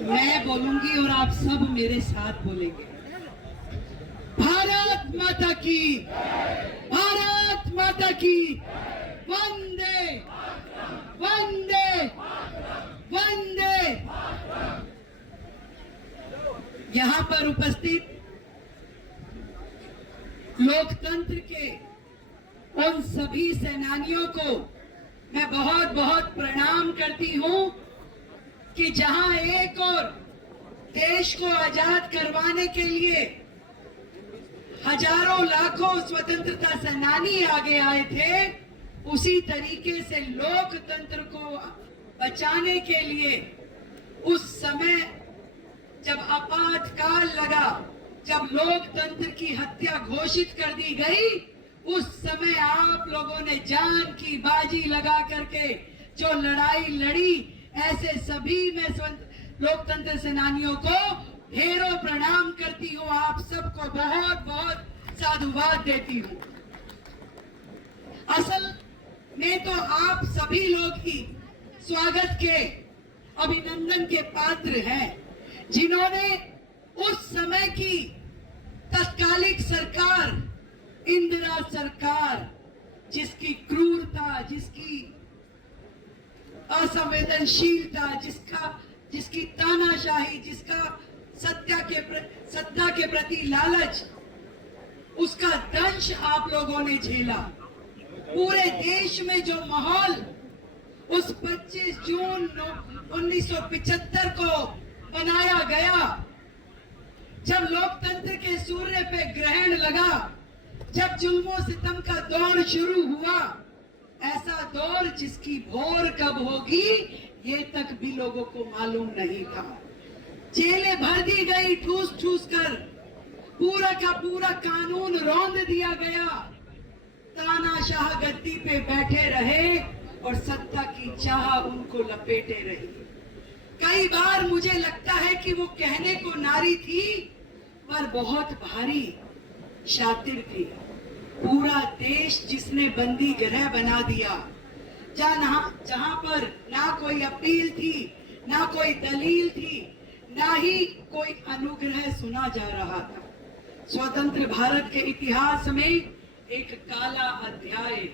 मैं बोलूंगी और आप सब मेरे साथ बोलेंगे। भारत माता की, भारत माता की, वंदे वंदे वंदे। यहाँ पर उपस्थित लोकतंत्र के उन सभी सेनानियों को मैं बहुत बहुत प्रणाम करती हूं कि जहां एक और देश को आजाद करवाने के लिए हजारों लाखों स्वतंत्रता सेनानी आगे आए थे, उसी तरीके से लोकतंत्र को बचाने के लिए उस समय जब आपातकाल लगा, जब लोकतंत्र की हत्या घोषित कर दी गई, उस समय आप लोगों ने जान की बाजी लगा करके जो लड़ाई लड़ी, ऐसे सभी मैं लोकतंत्र सेनानियों को ढेरों प्रणाम करती हूँ। आप सबको बहुत बहुत साधुवाद देती हूँ। असल में तो आप सभी लोग ही स्वागत के, अभिनंदन के पात्र हैं, जिन्होंने उस समय की तत्कालिक सरकार, इंदिरा सरकार, जिसकी क्रूरता, जिसकी असंवेदनशीलता, जिसकी तानाशाही, जिसका सत्ता के प्रति लालच, उसका दंश आप लोगों ने झेला। पूरे देश में जो माहौल उस 25 जून 1975 को बनाया गया, जब लोकतंत्र के सूर्य पे ग्रहण लगा, जब जुल्मों सितम का दौर शुरू हुआ, ऐसा दौर जिसकी भोर कब होगी ये तक भी लोगों को मालूम नहीं था। जेलें भर दी गई ठूस ठूस कर, पूरा का पूरा कानून रौंद दिया गया, तानाशाह गद्दी पे बैठे रहे और सत्ता की चाह उनको लपेटे रही। कई बार मुझे लगता है कि वो कहने को नारी थी पर बहुत भारी शातिर थी। पूरा देश जिसने बंदी गृह बना दिया, जहां पर ना कोई अपील थी, ना कोई दलील थी, ना ही कोई अनुग्रह सुना जा रहा था। स्वतंत्र भारत के इतिहास में एक काला अध्याय,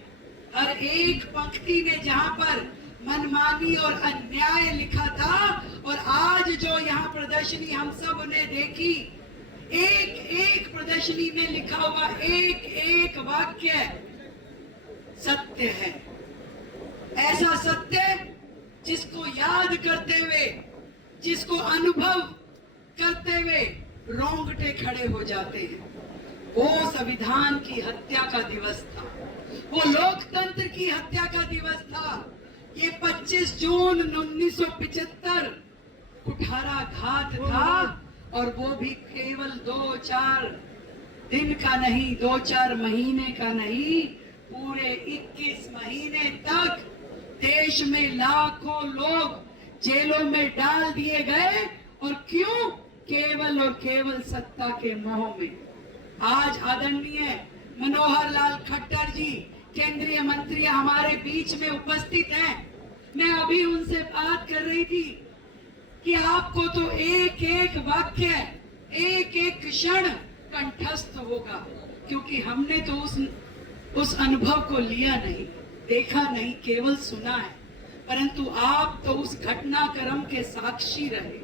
हर एक पंक्ति में जहां पर मनमानी और अन्याय लिखा था, और आज जो यहाँ प्रदर्शनी हम सब ने देखी, एक एक प्रदर्शनी में लिखा हुआ एक एक वाक्य सत्य है। ऐसा सत्य जिसको याद करते हुए, जिसको अनुभव करते हुए रोंगटे खड़े हो जाते हैं। वो संविधान की हत्या का दिवस था, वो लोकतंत्र की हत्या का दिवस था। ये 25 जून 1975 कुठाराघात था, और वो भी केवल 2-4 दिन का नहीं, 2-4 महीने का नहीं, पूरे 21 महीने तक देश में लाखों लोग जेलों में डाल दिए गए। और क्यों? केवल और केवल सत्ता के मोह में। आज आदरणीय मनोहर लाल खट्टर जी, केंद्रीय मंत्री, हमारे बीच में उपस्थित हैं। मैं अभी उनसे बात कर रही थी कि आपको तो एक एक वाक्य, एक एक क्षण कंठस्थ होगा, क्योंकि हमने तो उस अनुभव को लिया नहीं, देखा नहीं, केवल सुना है। परंतु आप तो उस घटनाक्रम के साक्षी रहे,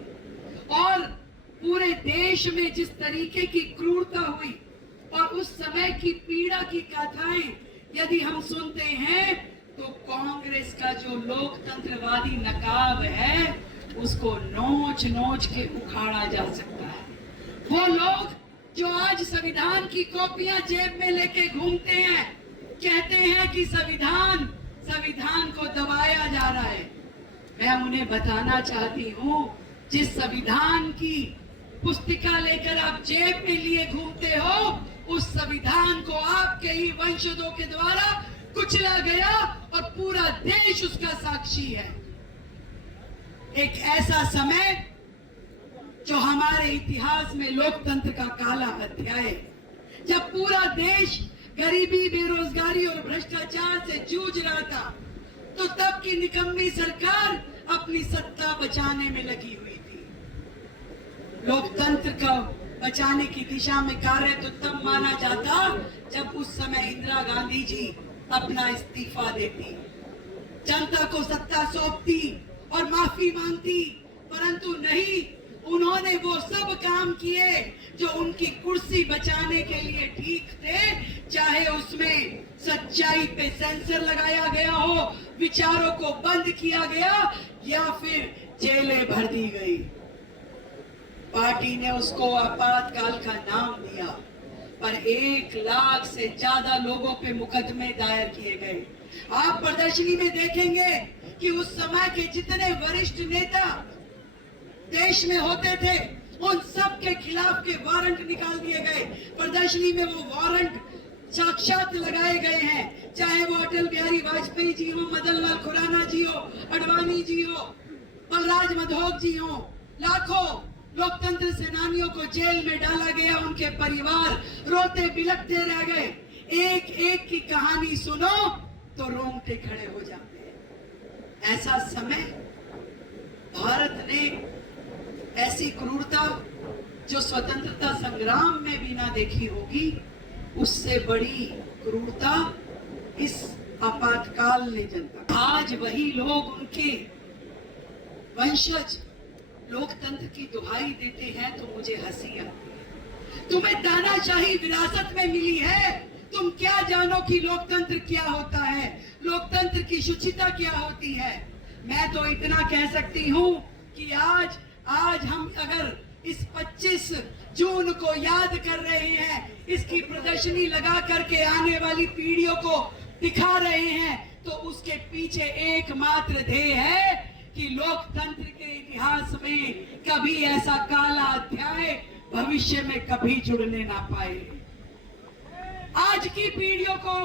और पूरे देश में जिस तरीके की क्रूरता हुई और उस समय की पीड़ा की गाथाएं यदि हम सुनते हैं, तो कांग्रेस का जो लोकतंत्रवादी नकाब है उसको नोच नोच के उखाड़ा जा सकता है। वो लोग जो आज संविधान की कॉपियां जेब में लेके घूमते हैं, कहते हैं कि संविधान को दबाया जा रहा है। मैं उन्हें बताना चाहती हूँ, जिस संविधान की पुस्तिका लेकर आप जेब में लिए घूमते हो, उस संविधान को आपके ही वंशजों के द्वारा कुचला गया, और पूरा देश उसका साक्षी है। एक ऐसा समय जो हमारे इतिहास में लोकतंत्र का काला अध्याय, जब पूरा देश गरीबी, बेरोजगारी और भ्रष्टाचार से जूझ रहा था, तो तब की निकम्मी सरकार अपनी सत्ता बचाने में लगी हुई थी। लोकतंत्र को बचाने की दिशा में कार्य तो तब माना जाता जब उस समय इंदिरा गांधी जी अपना इस्तीफा देती, जनता को सत्ता सौंपती और माफी मांगती, परंतु नहीं, उन्होंने वो सब काम किए जो उनकी कुर्सी बचाने के लिए ठीक थे, चाहे उसमें सच्चाई पे सेंसर लगाया गया हो, विचारों को बंद किया गया या फिर जेलें भर दी गई। पार्टी ने उसको आपातकाल का नाम दिया, पर 1 लाख से ज्यादा लोगों पे मुकदमे दायर किए गए। आप प्रदर्शनी में देखेंगे कि उस समय के जितने वरिष्ठ नेता देश में होते थे, उन सब के खिलाफ के वारंट निकाल दिए गए। प्रदर्शनी में वो वारंट साक्षात लगाए गए हैं, चाहे वो अटल बिहारी वाजपेयी जी हो, मदन लाल खुराना जी हो, अडवाणी जी हो, बलराज मधोक जी हो। लाखों लोकतंत्र सेनानियों को जेल में डाला गया, उनके परिवार रोते बिलखते रह गए। एक एक की कहानी सुनो तो रोंगटे खड़े हो जाते हैं। ऐसा समय भारत ने ऐसी क्रूरता जो स्वतंत्रता संग्राम में भी ना देखी होगी, उससे बड़ी क्रूरता इस आपातकाल ने जनता। आज वही लोग, उनके वंशज लोकतंत्र की दुहाई देते हैं तो मुझे हंसी आती है। तुम्हें तानाशाही विरासत में मिली है, तुम क्या जानो कि लोकतंत्र क्या होता है, लोकतंत्र की शुचिता क्या होती है। मैं तो इतना कह सकती हूँ कि आज हम अगर इस 25 जून को याद कर रहे हैं, इसकी प्रदर्शनी लगा करके आने वाली पीढ़ियों को दिखा रहे हैं, तो उसके पीछे एकमात्र ध्येय है कि लोकतंत्र के इतिहास में कभी ऐसा काला अध्याय भविष्य में कभी जुड़ने ना पाए। आज की पीढ़ियों को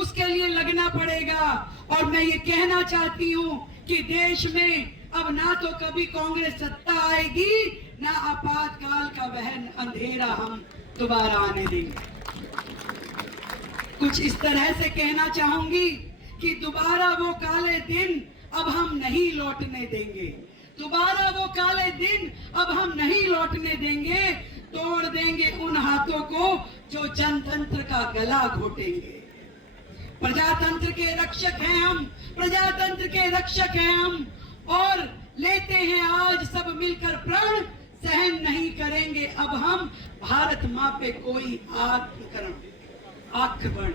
उसके लिए लगना पड़ेगा। और मैं ये कहना चाहती हूँ कि देश में अब ना तो कभी कांग्रेस सत्ता आएगी, ना आपातकाल का वह अंधेरा हम दोबारा आने देंगे। कुछ इस तरह से कहना चाहूंगी कि दोबारा वो काले दिन अब हम नहीं लौटने देंगे, दोबारा वो काले दिन अब हम नहीं लौटने देंगे। तोड़ देंगे उन हाथों को जो जनतंत्र का गला घोटेंगे। प्रजातंत्र के रक्षक हैं हम, प्रजातंत्र के रक्षक हैं हम, और लेते हैं आज सब मिलकर प्रण, सहन नहीं करेंगे अब हम भारत माँ पे कोई आक्रमण।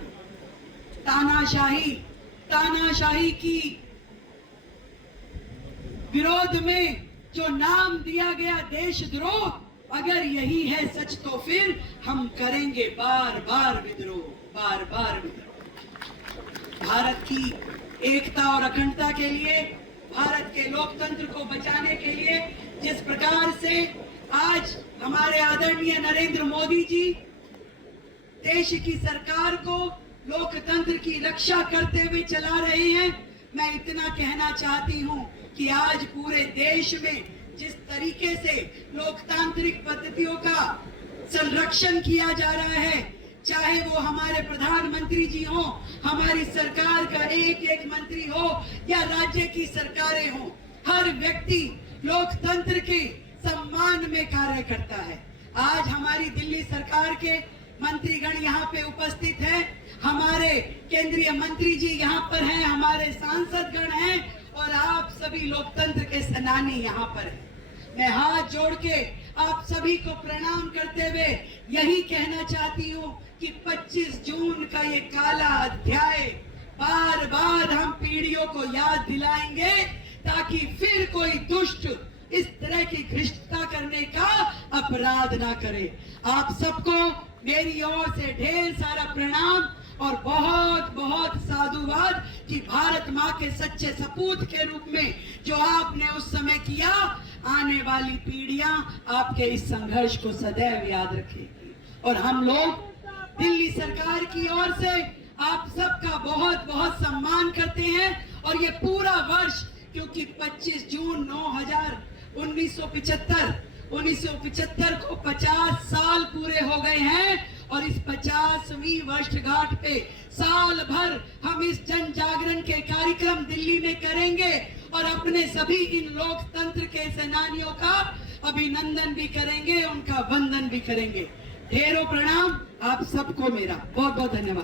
तानाशाही की विरोध में जो नाम दिया गया देशद्रोह, अगर यही है सच तो फिर हम करेंगे बार बार विद्रोह। भारत की एकता और अखंडता के लिए, भारत के लोकतंत्र को बचाने के लिए जिस प्रकार से आज हमारे आदरणीय नरेंद्र मोदी जी देश की सरकार को लोकतंत्र की रक्षा करते हुए चला रहे हैं, मैं इतना कहना चाहती हूं कि आज पूरे देश में जिस तरीके से लोकतांत्रिक पद्धतियों का संरक्षण किया जा रहा है, चाहे वो हमारे प्रधानमंत्री जी हो, हमारी सरकार का एक एक मंत्री हो या राज्य की सरकारें हो, हर व्यक्ति लोकतंत्र के सम्मान में कार्य करता है। आज हमारी दिल्ली सरकार के मंत्रीगण यहाँ पे उपस्थित हैं, हमारे केंद्रीय मंत्री जी यहाँ पर हैं, हमारे सांसद गण हैं, और आप सभी लोकतंत्र के सेनानी यहाँ पर हैं। मैं हाथ जोड़ के आप सभी को प्रणाम करते हुए यही कहना चाहती हूँ कि 25 जून का ये काला अध्याय बार बार हम पीढ़ियों को याद दिलाएंगे, ताकि फिर कोई दुष्ट इस तरह की घृष्टता करने का अपराध ना करे। आप सबको मेरी ओर से ढेर सारा प्रणाम और बहुत बहुत साधुवाद कि भारत माँ के सच्चे सपूत के रूप में जो आपने उस समय किया, आने वाली पीढ़ियां आपके इस संघर्ष को सदैव याद रखेगी। और हम लोग दिल्ली सरकार की ओर से आप सबका बहुत बहुत सम्मान करते हैं। और ये पूरा वर्ष, क्योंकि 25 जून 1975 को 50 साल पूरे हो गए हैं, और इस 50वीं वर्षगांठ पे साल भर हम हम इस जन जागरण के कार्यक्रम दिल्ली में करेंगे और अपने सभी इन लोकतंत्र के सेनानियों का अभिनंदन भी करेंगे, उनका वंदन भी करेंगे। ढेरों प्रणाम आप सबको मेरा बहुत बहुत धन्यवाद।